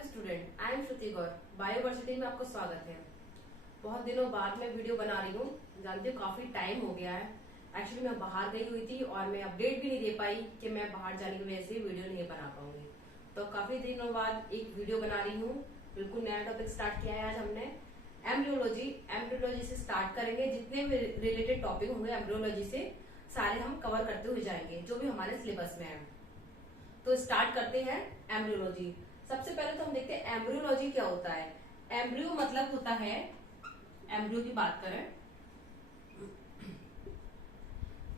Hello student, I am Shruti Gaur. Bioversity में आपको स्वागत है। बहुत दिनों बाद मैं वीडियो बना रही हूँ। जानते हो काफी टाइम हो गया है। एक्चुअली मैं बाहर गई हुई थी और मैं अपडेट भी नहीं दे पाई कि मैं बाहर जाने की वजह से वीडियो नहीं बना पाऊंगी। तो काफी दिनों बाद एक वीडियो बना रही हूँ। बिल्कुल नया टॉपिक स्टार्ट किया है आज हमने। एम्ब्रियोलॉजी से स्टार्ट करेंगे। जितने भी रिलेटेड टॉपिक होंगे एम्ब्रियोलॉजी से सारे हम कवर करते हुए जाएंगे जो भी हमारे सिलेबस में है। तो स्टार्ट करते हैं एम्ब्रियोलॉजी। सबसे पहले तो हम देखते हैं एम्ब्रियोलॉजी क्या होता है। एम्ब्रियो मतलब होता है, एम्ब्रियो की बात करें,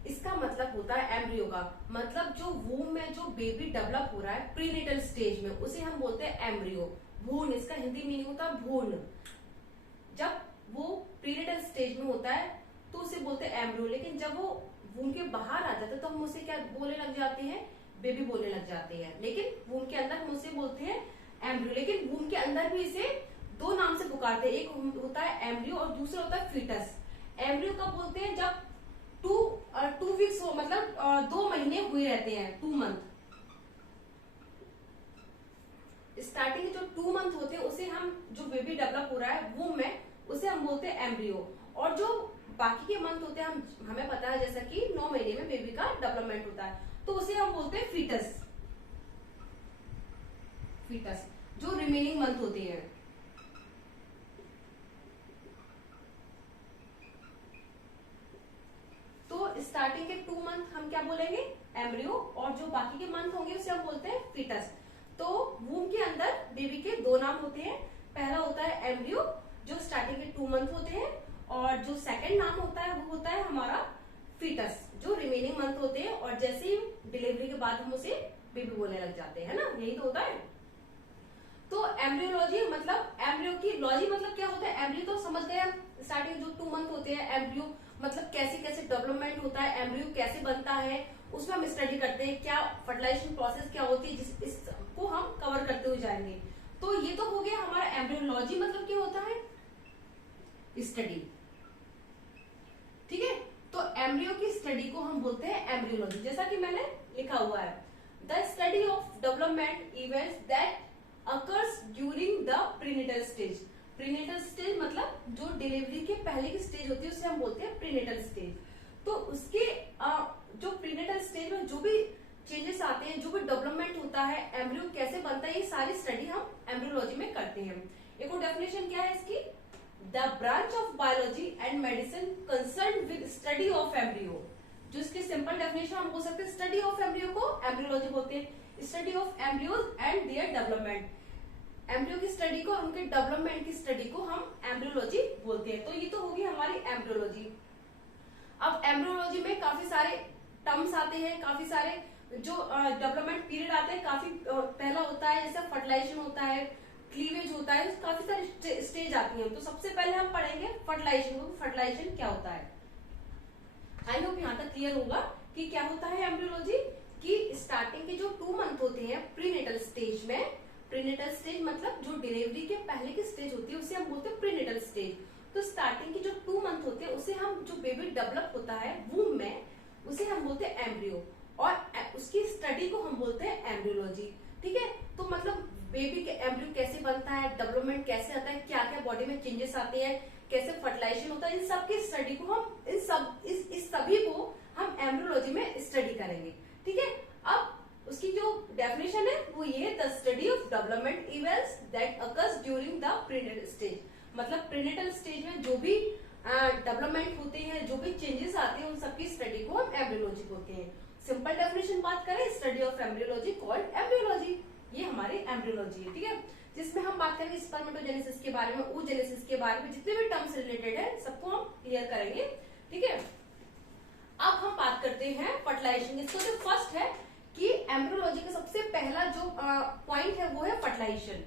इसका मतलब होता है एम्ब्रियो का मतलब जो वूम में जो बेबी डेवलप हो रहा है प्रीनेटल स्टेज में, उसे हम बोलते हैं एम्ब्रियो। भ्रूण, इसका हिंदी मीनिंग होता है भ्रूण। जब वो प्रीनेटल स्टेज में होता है तो उसे बोलते हैं एम्ब्रियो। लेकिन जब वो वूम के बाहर आ जाता है तो हम उसे क्या बोलने लग जाते हैं, बेबी बोलने लग जाते हैं। लेकिन वूम के अंदर हम उसे बोलते हैं एम्ब्रियो। लेकिन वूम के अंदर भी इसे दो नाम से पुकारते हैं। एक होता है एम्ब्रियो और दूसरा होता है फीटस। एम्ब्रियो कब बोलते हैं, जब टू वीक्स हो, मतलब 2 महीने हुए रहते हैं, 2 मंथ। स्टार्टिंग के जो 2 मंथ होते हैं उसे हम, जो बेबी डेवलप हो रहा है वूम में, उसे हम बोलते हैं एम्ब्रियो। और जो बाकी के मंथ होते हैं हमें पता है, जैसा कि 9 महीने में बेबी का डेवलपमेंट होता है, तो उसे हम बोलते हैं फीटस। फीटस जो रिमेनिंग मंथ होते हैं। तो स्टार्टिंग के 2 मंथ हम क्या बोलेंगे, एम्ब्रियो, और जो बाकी के मंथ होंगे उसे हम बोलते हैं फीटस। तो वूम के अंदर बेबी के 2 नाम होते हैं। पहला होता है एम्ब्रियो जो स्टार्टिंग के 2 मंथ होते हैं, और जो सेकंड नाम होता है वो होता है हमारा फीटस जो रिमेनिंग मंथ होते हैं। और जैसे ही डिलीवरी के बाद हम उसे बेबी बोलने लग जाते हैं ना, यही तो होता है। तो एम्ब्रियोलॉजी मतलब, एम्ब्रियो की लॉजी मतलब क्या होता है। एम्ब्रियो तो समझ गए हम, स्टार्टिंग जो 2 मंथ होते हैं एम्ब्रियो मतलब कैसे कैसे डेवलपमेंट होता है, एम्ब्रियो कैसे बनता है, उसमें हम स्टडी करते हैं। क्या फर्टिलाइजेशन प्रोसेस क्या होती है, इसको हम कवर करते हुए जाएंगे। तो ये तो हो गया हमारा एम्ब्रियोलॉजी मतलब क्या होता है, स्टडी। ठीक है, तो एम्ब्रियो की स्टडी को हम बोलते हैं एम्ब्रियोलॉजी। जैसा कि मैंने लिखा हुआ है, the study of development events that occurs during the prenatal stage. Prenatal stage मतलब जो डिलीवरी के पहले की स्टेज होती है उसे हम बोलते हैं प्रीनेटल स्टेज। तो उसके जो प्रीनेटल स्टेज में जो भी चेंजेस आते हैं, जो भी डेवलपमेंट होता है, एम्ब्रियो कैसे बनता है, ये सारी स्टडी हम एम्ब्रियोलॉजी में करते हैं। एक और डेफिनेशन क्या है इसकी, the branch of biology and medicine concern with study of embryo. जो इसकी सिंपल डेफिनेशन हम बोल सकते हैं, स्टडी ऑफ एम्ब्रियो को एम्ब्रियोलॉजी बोलते हैं। Study of embryos and their development, embryo की स्टडी को, उनके डेवलपमेंट की स्टडी को हम एम्ब्रियोलॉजी बोलते हैं। तो ये तो होगी हमारी एम्ब्रियोलॉजी। अब एम्ब्रियोलॉजी में काफी सारे टर्म्स आते हैं, काफी सारे जो डेवलपमेंट पीरियड आते हैं। काफी पहला होता है जैसे फर्टिलाइजेशन होता है, क्लीवेज होता है, काफी सारी स्टेज आती है। तो सबसे पहले हम पढ़ेंगे फर्टिलाइजेशन को, फर्टिलाइजेशन क्या होता है। आई होप यहाँ तक क्लियर होगा कि क्या होता है एम्ब्रियोलॉजी। कि स्टार्टिंग के जो 2 मंथ होते हैं प्रीनेटल स्टेज में, प्रीनेटल स्टेज मतलब जो डिलीवरी के पहले की स्टेज होती है उसे हम बोलते हैं प्रीनेटल स्टेज। तो स्टार्टिंग के जो 2 मंथ होते हैं उसे हम, जो बेबी डेवलप होता है वूम में, उसे हम बोलते हैं एम्ब्रियो, और उसकी स्टडी को हम बोलते हैं एम्ब्रियोलॉजी। ठीक है, तो मतलब बेबी के एम्ब्रियो कैसे बनता है, डेवलपमेंट कैसे आता है, क्या क्या बॉडी में चेंजेस आते हैं, कैसे फर्टिलाइजेशन होता है, इन सब की स्टडी को हम, इस सभी को हम एम्ब्रियोलॉजी में स्टडी करेंगे। ठीक है, अब उसकी जो डेफिनेशन है वो ये, the study of development events that occurs during the prenatal stage. मतलब प्रीनेटल स्टेज में जो भी डेवलपमेंट होते हैं, जो भी चेंजेस आते हैं, उन सबकी स्टडी को हम एम्ब्रियोलॉजी बोलते हैं। सिंपल डेफिनेशन बात करें, study of embryology called embryology. ये हमारी एम्ब्रियोलॉजी है। ठीक है, जिसमें हम बात करेंगे स्पर्मेटोजेनेसिस के बारे में, oogenesis के बारे में, जितने भी टर्म्स रिलेटेड है सबको हम क्लियर करेंगे। ठीक है, अब हम बात करते हैं फर्टिलाइजेशन। इसको जो फर्स्ट है कि एम्ब्रियोलॉजी का सबसे पहला जो पॉइंट है वो है फर्टिलाइजेशन।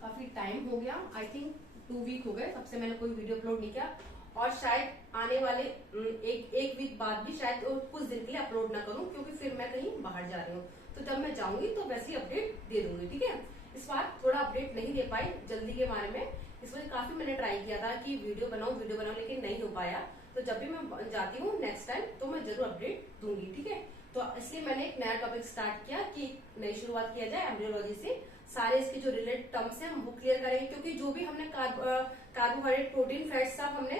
काफी टाइम हो गया, आई थिंक 2 वीक हो गए तब से मैंने कोई वीडियो अपलोड नहीं किया, और शायद आने वाले एक वीक बाद भी शायद कुछ दिन के लिए अपलोड ना करूं, क्योंकि फिर मैं कहीं बाहर जा रही हूँ। तो जब मैं जाऊंगी तो वैसे ही अपडेट दे दूंगी। ठीक है, इस बार थोड़ा अपडेट नहीं दे पाई जल्दी के बारे में, इस वजह काफी मैंने ट्राई किया था कि वीडियो बनाऊं, लेकिन नहीं हो पाया। तो तो जब भी मैं जाती हूँ नेक्स्ट टाइम तो मैं जरूर अपडेट दूंगी, ठीक है। तो इसलिए मैंने एक नया टॉपिक स्टार्ट किया कि नई शुरुआत किया जाए एम्ब्रियोलॉजी से। सारे इसके जो रिलेटेड टर्म्स हैं हम वो क्लियर करेंगे, क्योंकि जो भी हमने कार्बोहाइड्रेट, प्रोटीन, फैट्स सब हमने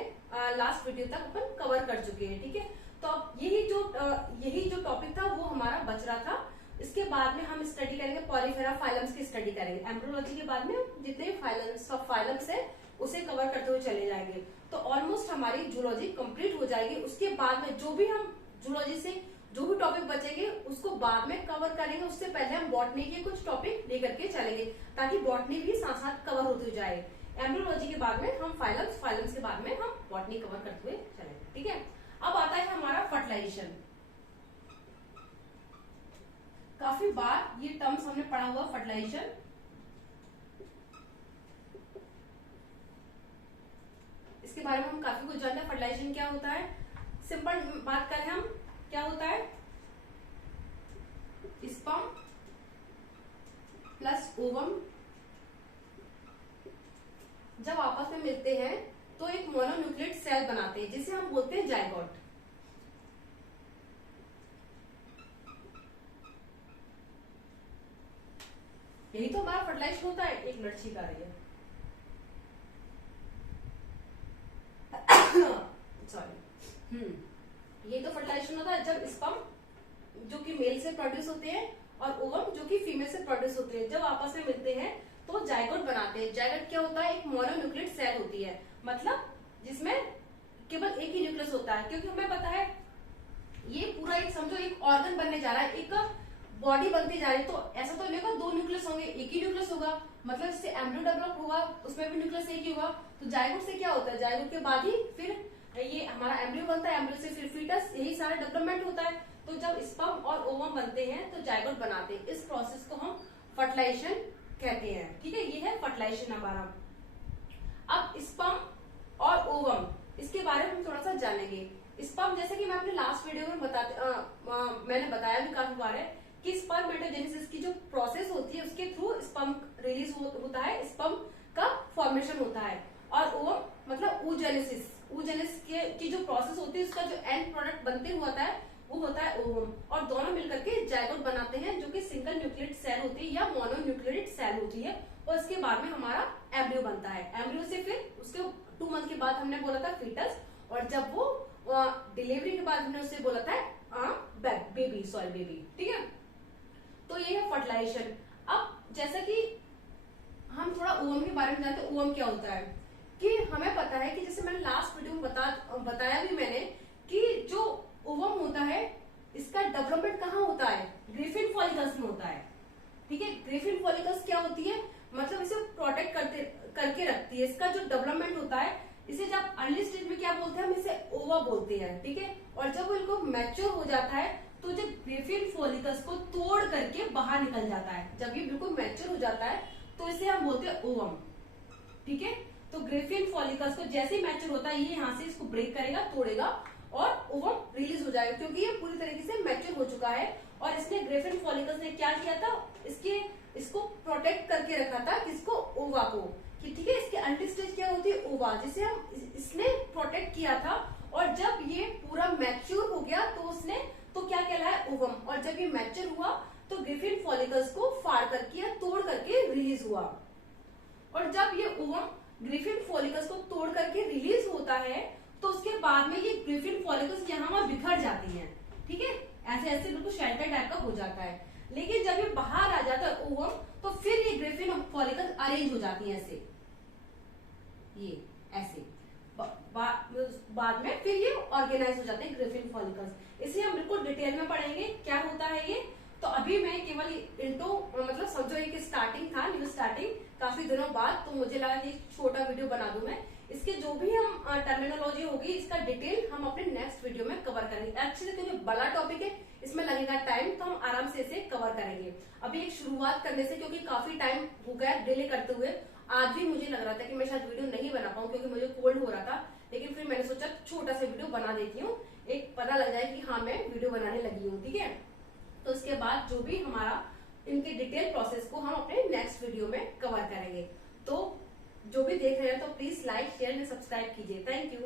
लास्ट वीडियो तक अपन कवर कर चुके हैं, ठीक है। तो अब यही जो टॉपिक था वो हमारा बच रहा था। इसके बाद में हम स्टडी करेंगे पॉलीफेरा फाइलम्स की स्टडी करेंगे। एम्ब्रियोलॉजी के बाद में जितने फाइलम्स है उसे कवर करते हुए चले जाएंगे। तो ऑलमोस्ट हमारी जूलॉजी कंप्लीट हो जाएगी। उसके बाद में जो भी हम जूलॉजी से जो भी टॉपिक बचेंगे उसको बाद में कवर करेंगे। उससे पहले हम बॉटनी के कुछ टॉपिक लेकर के चलेंगे, ताकि बॉटनी भी साथ साथ कवर होती जाए। एम्ब्रियोलॉजी के बाद में हम फाइलम्स के बाद में हम बॉटनी कवर करते हुए चलेंगे, ठीक है। अब आता है हमारा फर्टिलाइजेशन। काफी बार ये टर्म्स हमने पढ़ा हुआ फर्टिलाइजेशन। इसके बारे में हम काफी कुछ जानते हैं। फर्टिलाइजेशन क्या होता है, सिंपल बात करें हम, क्या होता है, स्पर्म प्लस ओवम जब आपस में मिलते हैं तो एक मोनोन्यूक्लियेट सेल बनाते हैं, जिसे हम बोलते हैं जाइगोट। यही तो हमारा फर्टिलाइजेशन होता है। एक मिनट छिका रही है, सॉरी। ये तो फर्टिलाइजेशन होता है जब स्पर्म जो कि मेल से प्रोड्यूस होते हैं और ओवम जो कि फीमेल से प्रोड्यूस होते हैं, जब आपस में मिलते हैं तो जाइगोट बनाते हैं। जाइगोट क्या होता है, एक मोनोन्यूक्लियेट सेल होती है, मतलब जिसमें केवल एक ही न्यूक्लियस होता है। क्योंकि हमें पता है ये पूरा एक समझो एक ऑर्गन बनने जा रहा है, एक बॉडी बनती जा रही है। तो ऐसा तो नहीं होगा दो न्यूक्लियस होंगे, एक ही न्यूक्लियस होगा, मतलब इससे एम्ब्रियो डेवलप होगा, उसमें भी न्यूक्लियस एक ही होगा। तो जाइगोट से क्या होता है, जाइगोट के बाद ही फिर ये हमारा एम्ब्रियो बनता है, एम्ब्रियो से फिर फीटस, यही सारा डेवलपमेंट होता है। तो जब स्पर्म और ओवम बनते हैं तो जाइगोट बनाते हैं। इस प्रोसेस को हम फर्टिलाइजेशन कहते हैं, ठीक है। ये है फर्टिलाइजेशन हमारा। अब स्पर्म और ओवम, इसके बारे में हम थोड़ा सा जानेंगे। स्पर्म, जैसे कि मैं अपने लास्ट वीडियो में मैंने बताया भी काफी बार है कि स्पर्मेटोजेनेसिस की जो प्रोसेस होती है उसके थ्रू स्पर्म रिलीज होता है, स्पर्म का फॉर्मेशन होता है। और ओवम मतलब oogenesis की जो प्रोसेस होती है उसका जो एंड प्रोडक्ट बनते हुआ होता है वो होता है ओवम। और दोनों मिलकर के जाइगोट बनाते हैं, जो कि सिंगल न्यूक्लियेट सेल होती है या मोनोन्यूक्लियेट सेल होती है। और इसके बाद में हमारा एम्ब्रियो बनता है। एम्ब्रियो से फिर उसके 2 मंथ के बाद हमने बोला था फीटस, और जब वो डिलीवरी के बाद हमने उससे बोला था बेबी, ठीक है। तो ये है फर्टिलाइजेशन। अब जैसा कि हम थोड़ा ओवम के बारे में जानते हैं, ओवम क्या होता है, कि हमें पता है कि जैसे मैंने लास्ट वीडियो में बताया भी मैंने कि जो ओवम होता है इसका डेवलपमेंट कहाँ होता है, ग्रिफिन फॉलिकल्स में होता है, ठीक है। ग्रिफिन फॉलिकल्स क्या होती है, मतलब इसे प्रोटेक्ट करके रखती है। इसका जो डेवलपमेंट होता है इसे जब अर्ली स्टेज में क्या बोलते हैं, हम इसे ओवा बोलते हैं, ठीक है। और जब इनको मैच्योर हो जाता है तो जो ग्रिफिन फॉलिकल्स को तोड़ करके बाहर निकल जाता है। जब ये बिल्कुल मैच्योर हो जाता है तो इसे हम बोलते हैं ओवम, ठीक है। तो ग्रिफिन फॉलिकल्स को जैसे ही मैच्योर होता है ये यहाँ से इसको ब्रेक करेगा, तोड़ेगा और ओवम रिलीज हो जाएगा, क्योंकि ये पूरी तरीके से मैच्योर हो चुका है। और इसने ग्रिफिन फॉलिकल्स ने क्या किया था, इसको प्रोटेक्ट करके रखा था, किसको, ओवा को, कि ठीक है। इसके अर्ली स्टेज क्या होती है, ओवा, जिसे हम इसने प्रोटेक्ट किया था। और जब ये पूरा मैच्योर हो गया तो उसने तो क्या कहलाया, ओवम। और जब ये मैच्योर हुआ तो ग्रिफिन फॉलिकल्स को फाड़ करके या तोड़ करके रिलीज हुआ। और जब ये ओवम ग्रिफिन फॉलिकल्स को तोड़ करके रिलीज होता है तो उसके बाद में ये ग्रिफिन फॉलिकल्स यहाँ वहां बिखर जाती हैं, ठीक है। ऐसे ऐसे बिल्कुल शेल्टर टाइप का हो जाता है। लेकिन जब ये बाहर आ जाता है ओवम तो फिर ये ग्रिफिन फॉलिकल्स अरेंज हो जाती हैं ऐसे, ये ऐसे बाद में फिर ये ऑर्गेनाइज हो जाते हैं ग्रिफिन फॉलिकल्स। इसे हम बिल्कुल डिटेल में पढ़ेंगे क्या होता है ये। तो अभी मैं केवल इंट्रो मतलब समझो एक स्टार्टिंग था, न्यू स्टार्टिंग काफी दिनों बाद, तो मुझे लगा कि छोटा वीडियो बना दूं मैं। इसके जो भी हम टर्मिनोलॉजी होगी इसका डिटेल हम अपने नेक्स्ट वीडियो में कवर करेंगे। अच्छे से, क्योंकि बड़ा टॉपिक है, इसमें लगेगा टाइम, तो हम आराम से इसे कवर करेंगे। अभी एक शुरुआत करने से, क्योंकि काफी टाइम हो गया डिले करते हुए, आज भी मुझे लग रहा था कि मैं शायद वीडियो नहीं बना पाऊँ क्योंकि मुझे कोल्ड हो रहा था। लेकिन फिर मैंने सोचा छोटा सा वीडियो बना देती हूँ, एक पता लग जाए कि हाँ मैं वीडियो बनाने लगी हूँ, ठीक है। तो उसके बाद जो भी हमारा इनके डिटेल प्रोसेस को हम अपने नेक्स्ट वीडियो में कवर करेंगे। तो जो भी देख रहे हैं तो please like, share and subscribe कीजिए। Thank you.